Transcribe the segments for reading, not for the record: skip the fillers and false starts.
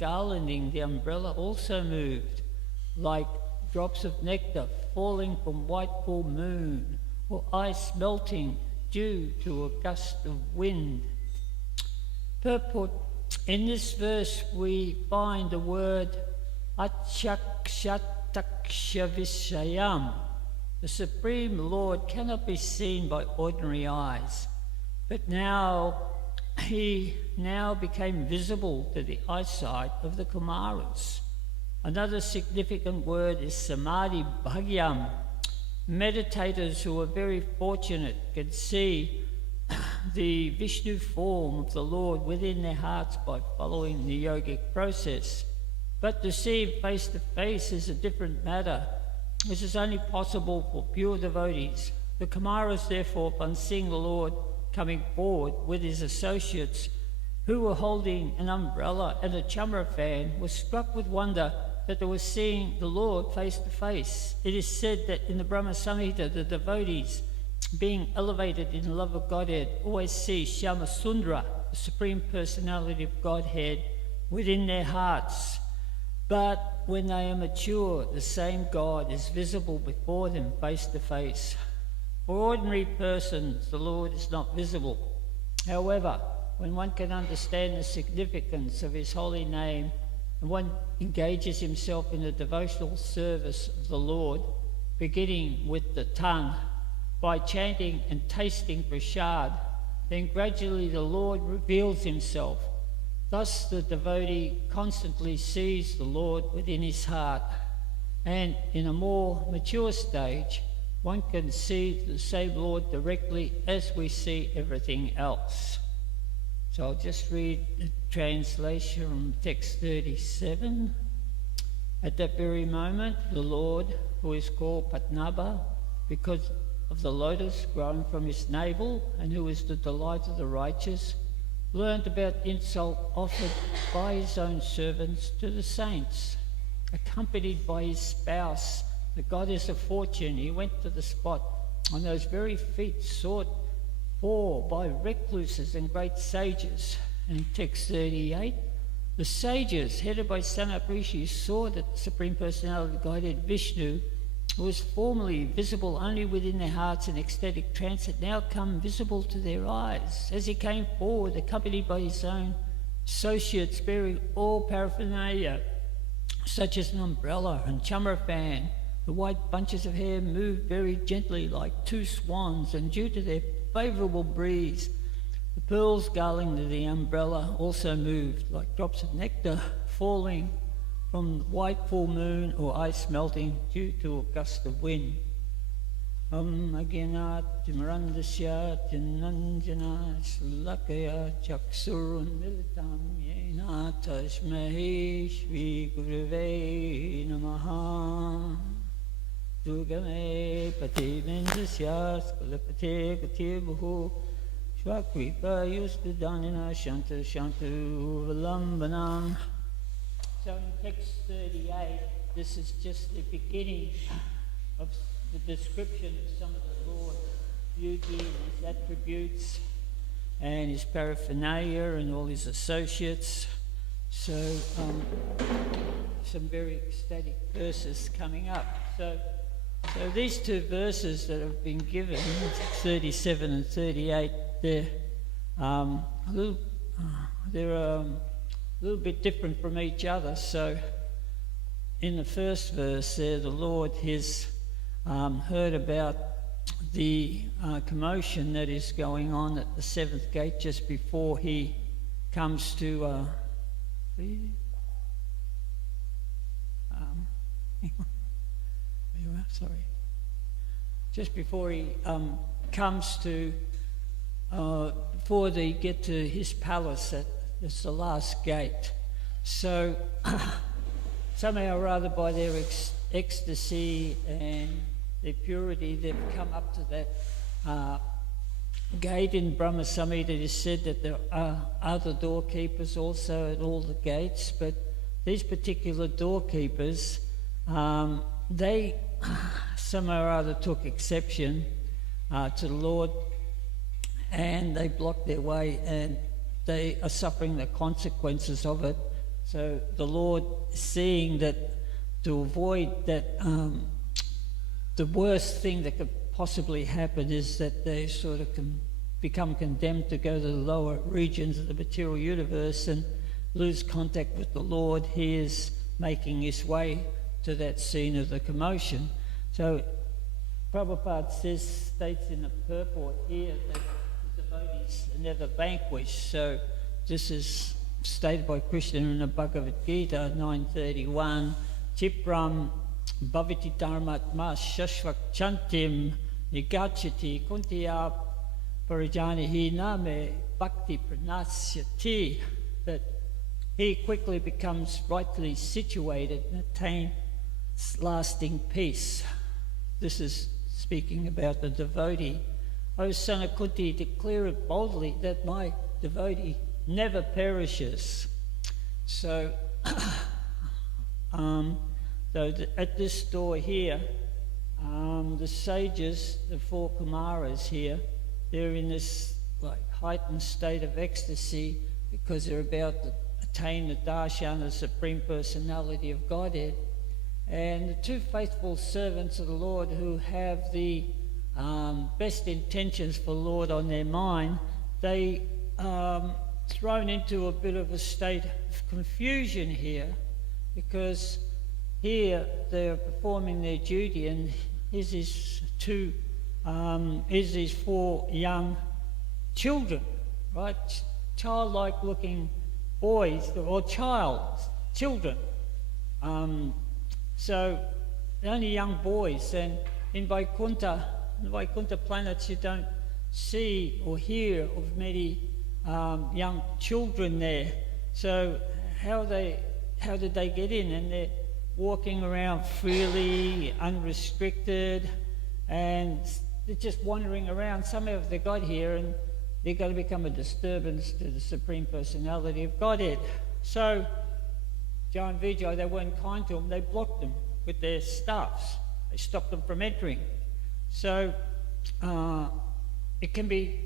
garlanding the umbrella also moved, like drops of nectar falling from white full moon, or ice melting due to a gust of wind. Purport: in this verse we find the word HG. The Supreme Lord cannot be seen by ordinary eyes, but he now became visible to the eyesight of the Kumaras. Another significant word is Samadhi Bhagyam. Meditators who are very fortunate can see the Vishnu form of the Lord within their hearts by following the yogic process. But to see him face to face is a different matter. This is only possible for pure devotees. The Kumaras, therefore, upon seeing the Lord coming forward with his associates, who were holding an umbrella and a chamra fan, were struck with wonder that they were seeing the Lord face to face. It is said that in the Brahma Samhita, the devotees, being elevated in the love of Godhead, always see Shyama Sundara, the Supreme Personality of Godhead, within their hearts. But when they are mature, the same God is visible before them face to face. For ordinary persons, the Lord is not visible. However, when one can understand the significance of his holy name, and one engages himself in the devotional service of the Lord, beginning with the tongue, by chanting and tasting prasad, then gradually the Lord reveals himself. Thus the devotee constantly sees the Lord within his heart, and in a more mature stage, one can see the same Lord directly as we see everything else. So I'll just read the translation from text 37. At that very moment, the Lord, who is called Padmanabha because of the lotus growing from his navel, and who is the delight of the righteous, learned about insult offered by his own servants to the saints. Accompanied by his spouse, the goddess of fortune, he went to the spot on those very feet sought for by recluses and great sages. And in text 38, the sages, headed by Sanat Rishi, saw that the Supreme Personality of Godhead, Vishnu, who was formerly visible only within their hearts in ecstatic trance, had now come visible to their eyes. As he came forward, accompanied by his own associates bearing all paraphernalia, such as an umbrella and chamra fan, the white bunches of hair moved very gently like two swans, and due to their favourable breeze, the pearls garlanding the umbrella also moved like drops of nectar falling from the white full moon or ice melting due to a gust of wind. Aginat Timrandasya Tinanjana Slakaya Chaksurun Militam Yena Tashmahi Shri Gurave Namaha Dugame Pati Vindasya Skalapate Gatibuhu Shvakripa Yustudanina Shanta Shantu Valambanam. So in text 38, this is just the beginning of the description of some of the Lord's beauty and his attributes and his paraphernalia and all his associates. So some very ecstatic verses coming up. So these two verses that have been given, 37 and 38, they're a little bit different from each other. So in the first verse there, the Lord has heard about the commotion that is going on at the seventh gate just before he comes to just before he comes to before they get to his palace. It's the last gate. So somehow or other, by their ecstasy and their purity, they've come up to that gate in Brahma Samhita. It is said that there are other doorkeepers also at all the gates, but these particular doorkeepers, they somehow or other took exception to the Lord, and they blocked their way, and they are suffering the consequences of it. So the Lord, seeing that to avoid that, the worst thing that could possibly happen is that they sort of become condemned to go to the lower regions of the material universe and lose contact with the Lord. He is making his way to that scene of the commotion. So Prabhupada states in the purport here that the devotees are never vanquished. So this is stated by Krishna in the Bhagavad Gita 9:31. Chipram bhavati dharmatma shashvak chantim nigachati kuntiya parijanihi name bhakti pranasyati. That he quickly becomes rightly situated and attains lasting peace. This is speaking about the devotee. O son of Kunti, declare it boldly that my devotee never perishes. So, at this door here, the sages, the 4 Kumaras here, they're in this heightened state of ecstasy because they're about to attain the darshan, the Supreme Personality of Godhead. And the 2 faithful servants of the Lord who have the best intentions for the Lord on their mind, they thrown into a bit of a state of confusion here, because here they're performing their duty, and here's these 4 young children, right? Childlike looking boys, or children. So they're only young boys, and in the Vaikuntha planets, you don't see or hear of many young children there. So how did they get in? And they're walking around freely, unrestricted, and they're just wandering around. Somehow they got here, and they're going to become a disturbance to the Supreme Personality of Godhead. So Joe and Vijay, they weren't kind to them. They blocked them with their staffs. They stopped them from entering. So it can be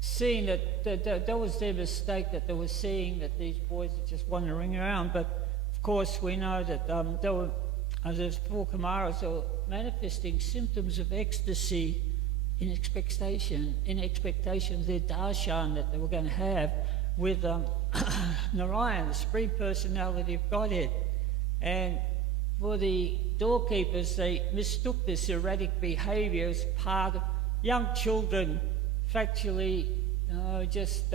seen that was their mistake, that they were seeing that these boys are just wandering around. But of course we know that they were, as 4 Kumaras, are manifesting symptoms of ecstasy in expectation of their darshan that they were going to have with Narayan, the Supreme Personality of Godhead. And for the doorkeepers, they mistook this erratic behaviour as part of young children factually just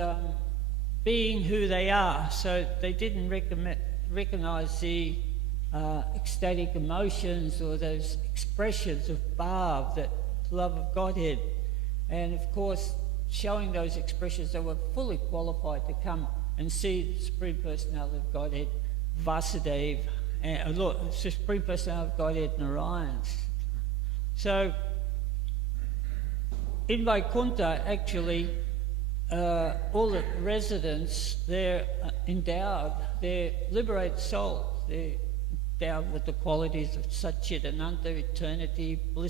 being who they are. So they didn't recognise the ecstatic emotions or those expressions of bhav, that love of Godhead. And of course, showing those expressions, they were fully qualified to come and see the Supreme Personality of Godhead, Vasudeva, and Supreme Personality of Godhead, Narayan. So in Vaikuntha, actually, all the residents, they're endowed, they're liberated souls, they're endowed with the qualities of Satchitananda, eternity, bliss,